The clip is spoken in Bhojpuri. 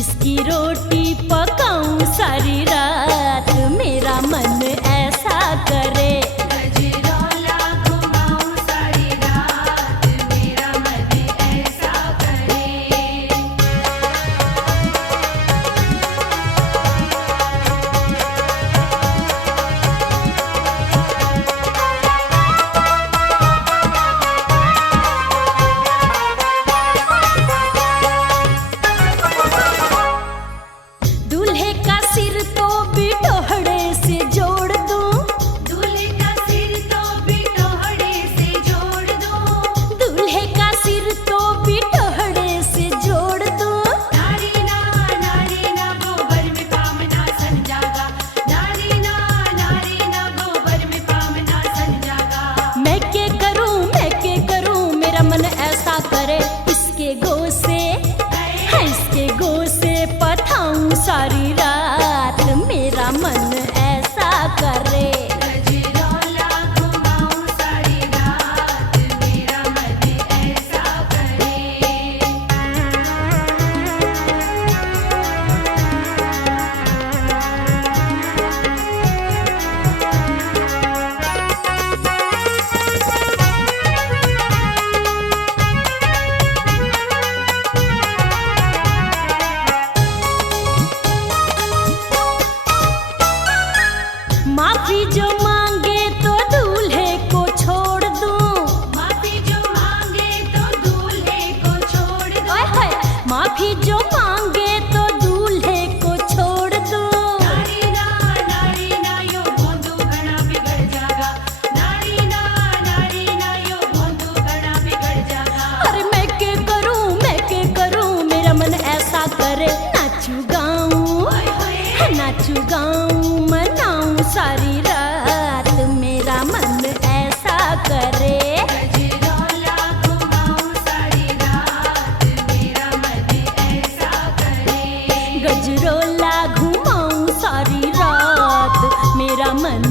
इसकी रोटी पकाऊं सारी रात, मेरा मन ऐसा करे। गजरोला घुमाऊं सारी रात, मेरा मन ऐसा करे। दूल्हे का सिर तो बिटोहड़े से जोड़ दूं, दूल्हे का सिर तो बिटोहड़े से जोड़ दूं, दूल्हे का सिर तो बिटोहड़े से जोड़ दूं। नारी ना गोबर में कामना सन जागा, नारी ना गोबर में कामना सन जागा। मैं के करूं मेरा मन ऐसा करे। इसके गो से पठाऊं सारी रात, मेरा मन ऐसा करे। गजरोला घुमाऊं सारी रात, मेरा मन ऐसा करे। माफी जो मांगे तो दूल्हे को छोड़ दूं, माफी जो मांगे तो दूल्हे को छोड़ दो। ओए होए, माफी जो मांगे तो दूल्हे को छोड़ दूं। नारी ना यो भोंदू घना बिगड़ जागा, नारी ना यो भोंदू घना बिगड़ जागा। अरे मैं के करूं मेरा मन ऐसा करे। नाचू गाऊं मनाऊं सारी रात, मेरा मन ऐसा करे। गजरोला घुमाऊं सारी रात, मेरा मन ऐसा करे। गजरोला घुमाऊं सारी रात, मेरा मन